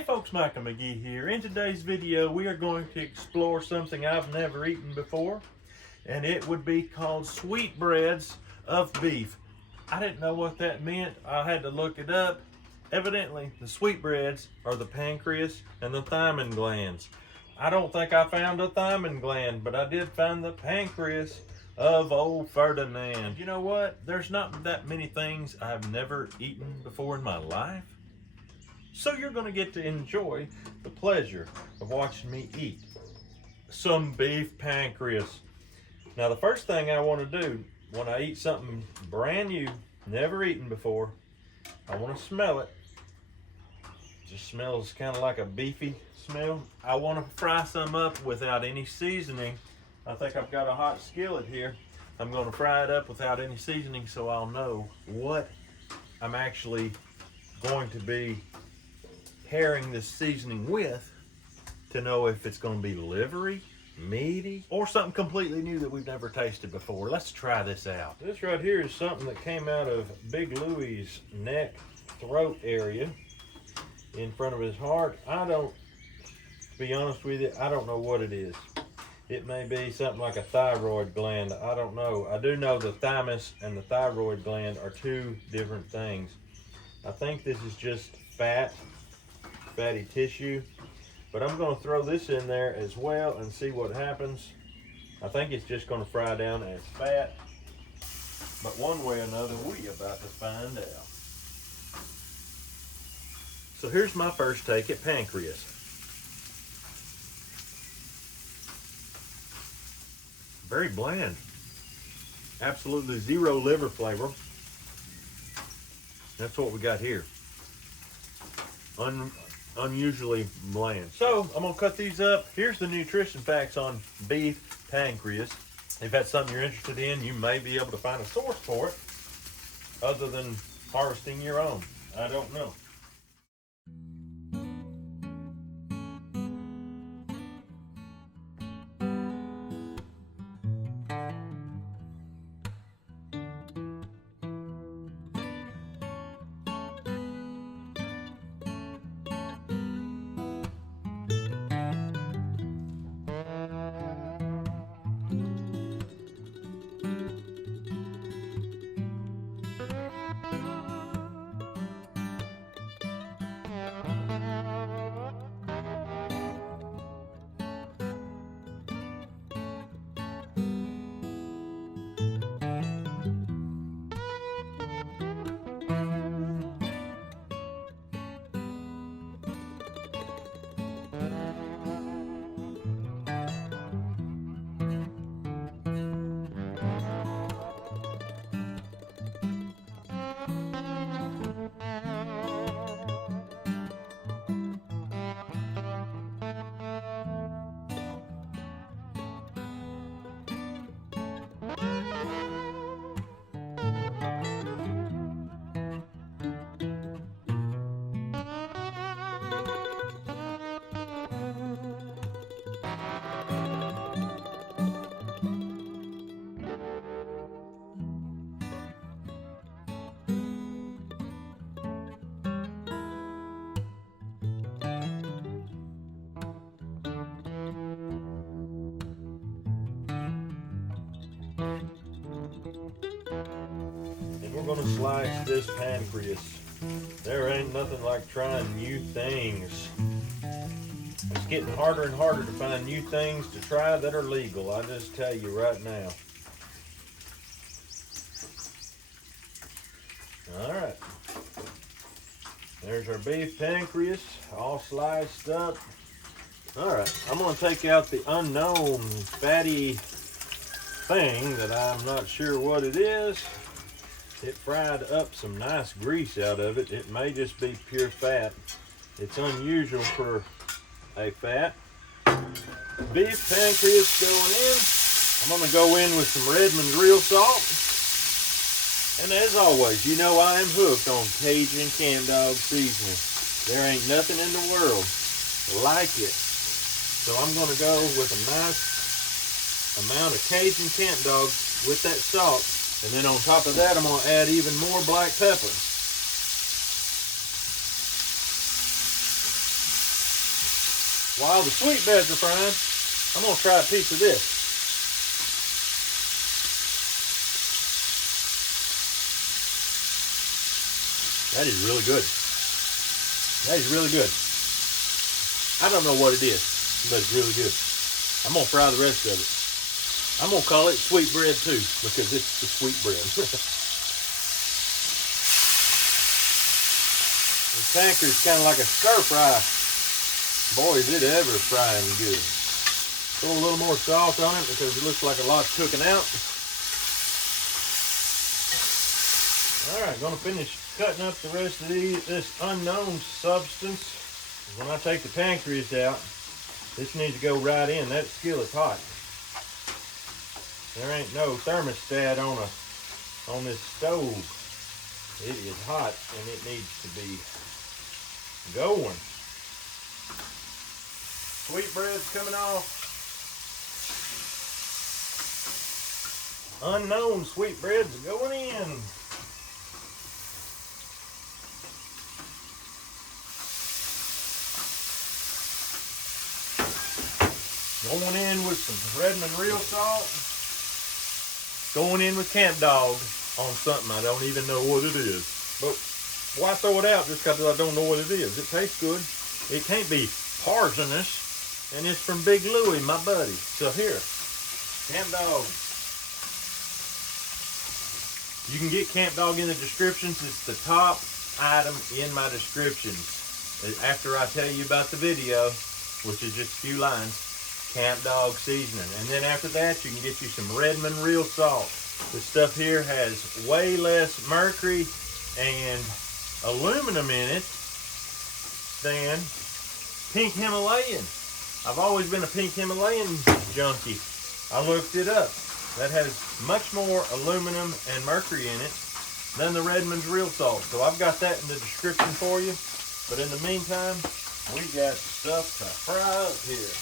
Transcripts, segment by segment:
Hey folks, Mike and McGee here. In today's video, we are going to explore something I've never eaten before, and it would be called sweetbreads of beef. I didn't know what that meant. I had to look it up. Evidently, the sweetbreads are the pancreas and the thymin glands. I don't think I found a thymin gland, but I did find the pancreas of old Ferdinand. You know what? There's not that many things I've never eaten before in my life. So you're going to get to enjoy the pleasure of watching me eat some beef pancreas. Now the first thing I want to do when I eat something brand new, never eaten before, I want to smell it. It just smells kind of like a beefy smell. I want to fry some up without any seasoning. I think I've got a hot skillet here. I'm going to fry it up without any seasoning so I'll know what I'm actually going to be pairing this seasoning with to know if it's going to be livery, meaty, or something completely new that we've never tasted before. Let's try this out. This right here is something that came out of Big Louie's neck, throat area in front of his heart. To be honest with you, I don't know what it is. It may be something like a thyroid gland. I don't know. I do know the thymus and the thyroid gland are two different things. I think this is just fatty tissue, but I'm going to throw this in there as well and see what happens. I think it's just going to fry down as fat, but one way or another we're about to find out. So here's my first take at pancreas. Very bland, absolutely zero liver flavor. That's what we got here. Unusually bland. So I'm gonna cut these up. Here's the nutrition facts on beef pancreas. If that's something you're interested in, you may be able to find a source for it other than harvesting your own. I don't know. We're gonna slice this pancreas. There ain't nothing like trying new things. It's getting harder and harder to find new things to try that are legal. I just tell you right now. All right. There's our beef pancreas, all sliced up. All right, I'm gonna take out the unknown fatty thing that I'm not sure what it is. It fried up some nice grease out of it. It may just be pure fat. It's unusual for a fat. Beef pancreas going in. I'm gonna go in with some Redmonds real salt. And as always, you know I am hooked on Cajun camp dog seasoning. There ain't nothing in the world like it. So I'm gonna go with a nice amount of Cajun camp dog with that salt. And then on top of that, I'm going to add even more black pepper. while the sweetbreads are frying, I'm gonna try a piece of this. That is really good. That is really good. I don't know what it is, but it's really good. I'm gonna fry the rest of it. I'm gonna call it sweetbread too, because it's the sweetbread. The Pancreas is kind of like a stir fry. Boy, is it ever frying good. Throw a little more salt on it because it looks like a lot's cooking out. All right, gonna finish cutting up the rest of this unknown substance. When I take the Pancreas out, this needs to go right in. That skillet's hot. There ain't no thermostat on this stove. It is hot and it needs to be going. Sweetbreads coming off. Unknown sweetbreads going in. Going in with some Redmond real salt. Going in with Camp Dog on something I don't even know what it is. But why throw it out just because I don't know what it is? It tastes good. It can't be poisonous. And it's from Big Louie, my buddy. So here, Camp Dog. You can get Camp Dog in the descriptions. It's the top item in my descriptions. After I tell you about the video, which is just a few lines, Camp Dog seasoning. And then after that, you can get you some Redmond real salt. This stuff here has way less mercury and aluminum in it than pink Himalayan. I've always been a pink Himalayan junkie. I looked it up. That has much more aluminum and mercury in it than the Redmond's real salt. So I've got that in the description for you. But in the meantime, we got stuff to fry up here.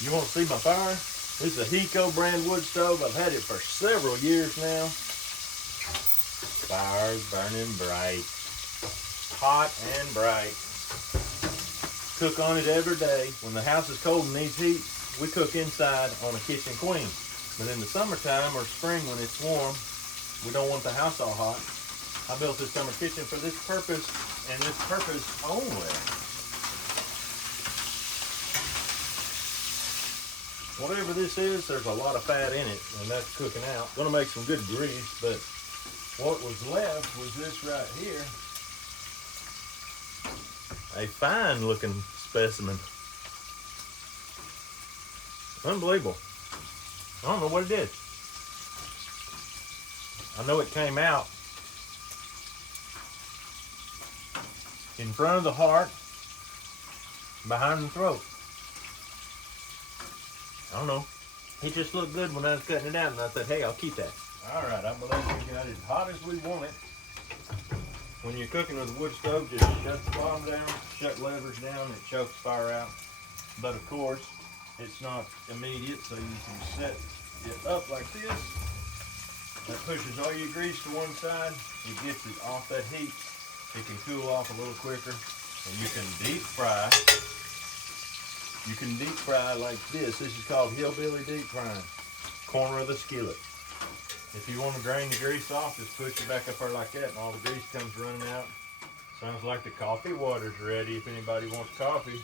You want to see my fire? This is a Hiko brand wood stove. I've had it for several years now. Fire's burning bright. Hot and bright. Cook on it every day. When the house is cold and needs heat, we cook inside on a kitchen queen. But in the summertime or spring when it's warm, we don't want the house all hot. I built this summer kitchen for this purpose and this purpose only. Whatever this is, there's a lot of fat in it, and that's cooking out. Gonna make some good grease, but what was left was this right here. A fine looking specimen. Unbelievable. I don't know what it is. I know it came out in front of the heart, behind the throat. I don't know. It just looked good when I was cutting it out, and I thought, hey, I'll keep that. All right, I believe we got it as hot as we want it. When you're cooking with a wood stove, just shut the bottom down, shut levers down, it chokes fire out. But of course, it's not immediate, so you can set it up like this. That pushes all your grease to one side. It gets it off that heat. It can cool off a little quicker, and you can deep fry. You can deep fry like this. This is called hillbilly deep frying. Corner of the skillet. If you want to drain the grease off, just push it back up there like that and all the grease comes running out. Sounds like the coffee water's ready if anybody wants coffee.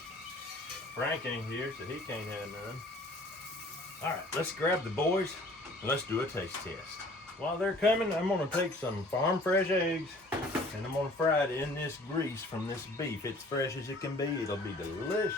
Frank ain't here, so he can't have none. All right, let's grab the boys and let's do a taste test. While they're coming, I'm gonna take some farm fresh eggs and I'm gonna fry it in this grease from this beef. It's fresh as it can be. It'll be delicious.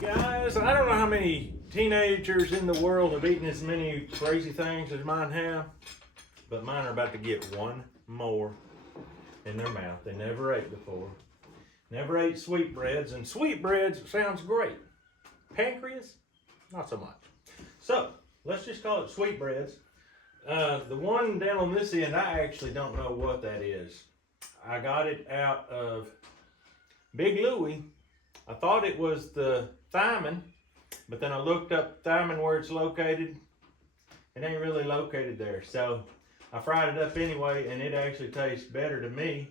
Guys, I don't know how many teenagers in the world have eaten as many crazy things as mine have, but mine are about to get one more in their mouth. They never ate before. Never ate sweetbreads, and sweetbreads sounds great. Pancreas, not so much. So, let's just call it sweetbreads. The one down on this end, I actually don't know what that is. I got it out of Big Louie, I thought it was the thiamine, but then I looked up thiamine where it's located. It ain't really located there. So I fried it up anyway, and it actually tastes better to me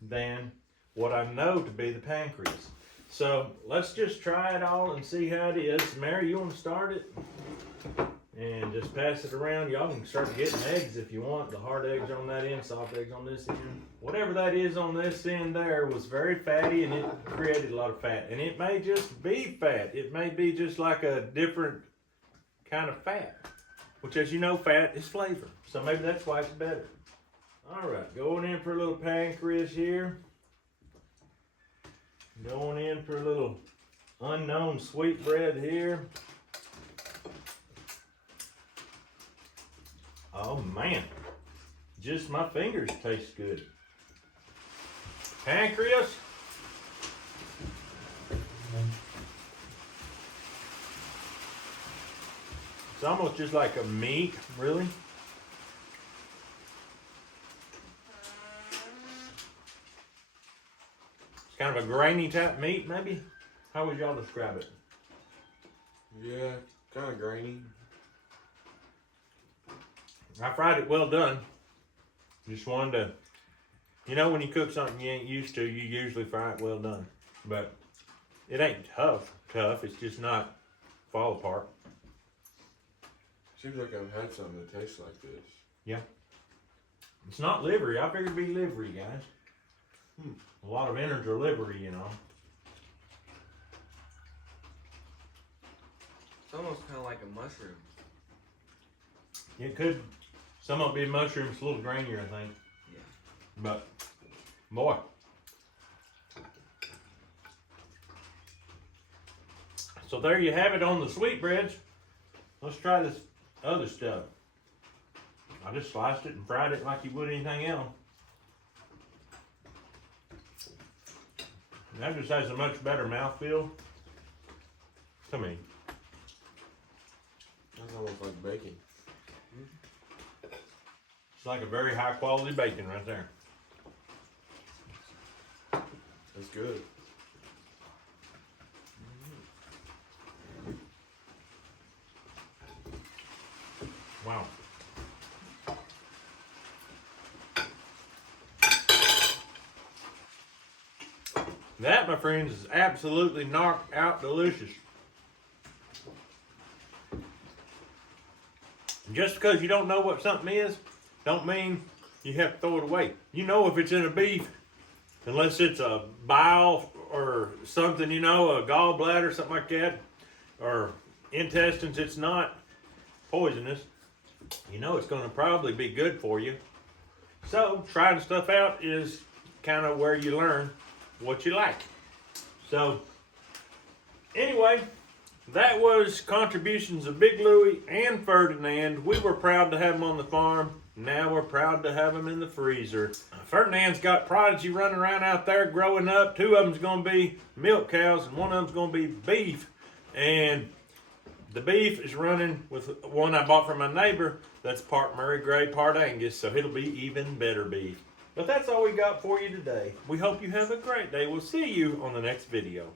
than what I know to be the Pancreas. So let's just try it all and see how it is. Mary, you want to start it? And just pass it around. Y'all can start getting eggs if you want. The hard eggs on that end, soft eggs on this end. Whatever that is on this end there was very fatty, and it created a lot of fat. And it may just be fat. It may be just like a different kind of fat, which, as you know, fat is flavor. So maybe that's why it's better. All right, going in for a little Pancreas here. Going in for a little unknown sweetbread here. Oh man, just my fingers taste good. Pancreas. It's almost just like a meat, really. It's kind of a grainy type meat, maybe. How would y'all describe it? Yeah, kind of grainy. I fried it well done. Just wanted to, you know, when you cook something you ain't used to, you usually fry it well done. But it ain't tough. It's just not fall apart. Seems like I've had something that tastes like this. Yeah. It's not livery. I figured it'd be livery, guys. A lot of innards are livery, you know. It's almost kind of like a mushroom. It could. Some of it be mushrooms, a little grainier, I think. Yeah. But, boy. So there you have it on the sweetbreads. Let's try this other stuff. I just sliced it and fried it like you would anything else. That just has a much better mouthfeel to me. That's almost like bacon. It's like a very high quality bacon right there. That's good. Wow. That, my friends, is absolutely knocked out delicious. Just because you don't know what something is, don't mean you have to throw it away. You know if it's in a beef, unless it's a bile or something, you know, a gallbladder, something like that, or intestines, it's not poisonous. You know it's going to probably be good for you. So trying stuff out is kind of where you learn what you like. So anyway, that was contributions of Big Louie and Ferdinand. We were proud to have them on the farm. Now we're proud to have them in the freezer. Ferdinand's got prodigy running around out there growing up. 2 of them's going to be milk cows and 1 of them's going to be beef. And the beef is running with one I bought from my neighbor that's part Murray Grey, part Angus, so it'll be even better beef. But that's all we got for you today. We hope you have a great day. We'll see you on the next video.